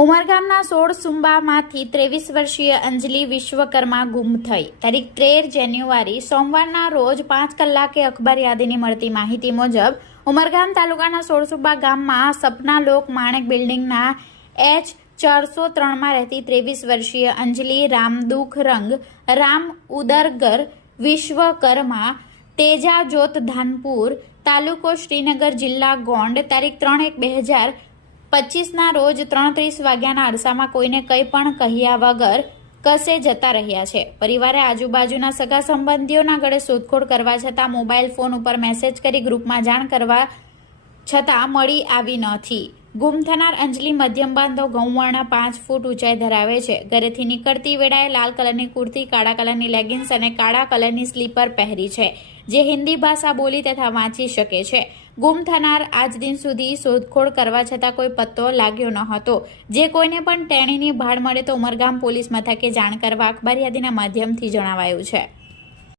ઉમરગામના 16 સુંબામાંથી 23 વર્ષીય અંજલિ વિશ્વકર્મા ગુમ થઈ. તારીખ 13 જાન્યુઆરી સોમવારના રોજ 5 કલાકે અખબાર યાદીની મળતી માહિતી મુજબ ઉમરગામ તાલુકાના 16 સુંબા ગામમાં સપનાલોક માણેક બિલ્ડિંગના H403માં રહેતી 23 વર્ષીય અંજલિ રામદુખ રંગ રામ ઉદરગર વિશ્વકર્મા તેજાજોત ધાનપુર તાલુકો શ્રીનગર જિલ્લા ગોંડ તારીખ 3/1/2025ના રોજ 3:30 વાગ્યાના અરસામાં કોઈને કંઈ પણ કહ્યા વગર કસે જતા રહ્યા છે. પરિવારે આજુબાજુના સગા સંબંધીઓના ગળે શોધખોળ કરવા છતાં મોબાઈલ ફોન ઉપર મેસેજ કરી ગ્રુપમાં જાણ કરવા છતાં મળી આવી નથી. ગુમ થનાર અંજલિ મધ્યમ બાંધો ગૌવર્ણ 5 ફૂટ ઊંચાઈ ધરાવે છે. ઘરેથી નીકળતી વેળાએ લાલ કલરની કુર્તી, કાળા કલરની લેગિન્સ અને કાળા કલરની સ્લીપર પહેરી છે, જે હિન્દી ભાષા બોલી તથા વાંચી શકે છે. ગુમ થનાર આજ દિન સુધી શોધખોળ કરવા છતાં કોઈ પત્તો લાગ્યો ન હતો. જે કોઈને પણ તેણીની ભાળ મળે તો ઉમરગામ પોલીસ મથકે જાણ કરવા અખબાર યાદીના માધ્યમથી જણાવાયું છે.